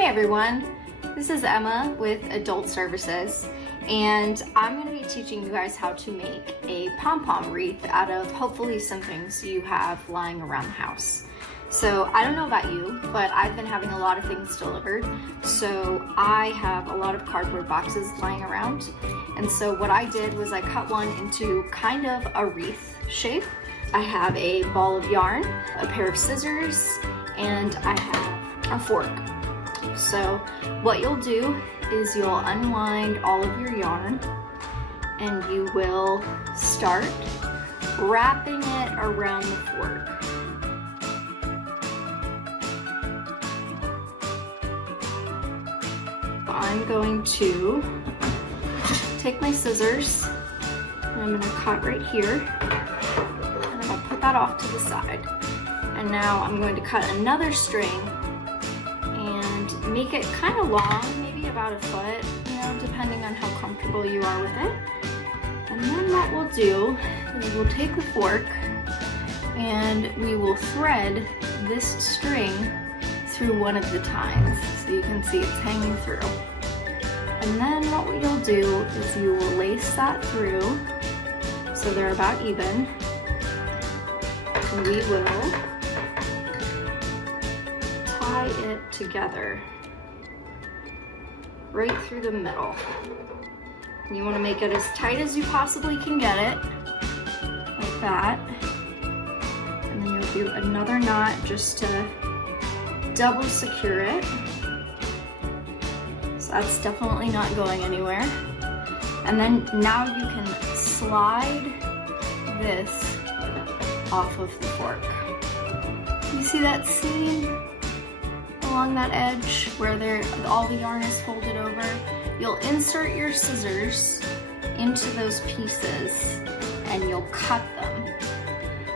Hey everyone, this is Emma with Adult Services, and I'm going to be teaching you guys how to make a pom-pom wreath out of hopefully some things you have lying around the house. So I don't know about you, but I've been having a lot of things delivered, so I have a lot of cardboard boxes lying around. And so what I did was I cut one into kind of a wreath shape. I have a ball of yarn, a pair of scissors, and I have a fork. So what you'll do is you'll unwind all of your yarn and you will start wrapping it around the fork. I'm going to take my scissors and I'm going to cut right here, and I'm going to put that off to the side. And now I'm going to cut another string and make it kind of long, maybe about a foot, depending on how comfortable you are with it. And then what we'll do is we'll take the fork and we will thread this string through one of the tines. So you can see it's hanging through. And then what you'll do is you will lace that through so they're about even. And we will tie it together right through the middle. And you want to make it as tight as you possibly can get it, like that. And then you'll do another knot just to double secure it. So that's definitely not going anywhere. And then now you can slide this off of the fork. You see that seam along that edge where all the yarn is folded over? You'll insert your scissors into those pieces and you'll cut them.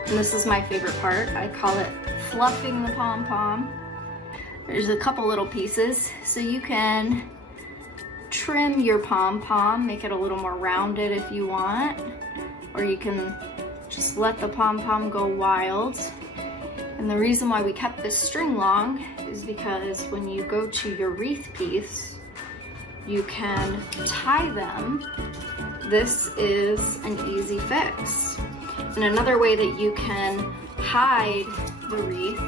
And this is my favorite part. I call it fluffing the pom-pom. There's a couple little pieces, so you can trim your pom-pom, make it a little more rounded if you want, or you can just let the pom-pom go wild. And the reason why we kept this string long is because when you go to your wreath piece, you can tie them. This is an easy fix. And another way that you can hide the wreath,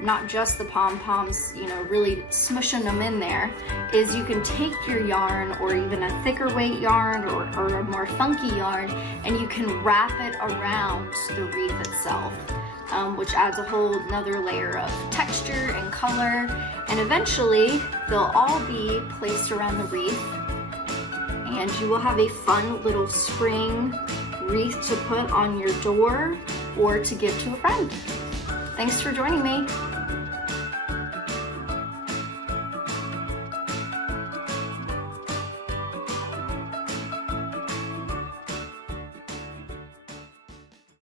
not just the pom-poms, really smushing them in there, is you can take your yarn or even a thicker weight yarn or a more funky yarn and you can wrap it around the wreath itself, which adds a whole another layer of texture and color, and eventually they'll all be placed around the wreath and you will have a fun little spring wreath to put on your door or to give to a friend. Thanks for joining me.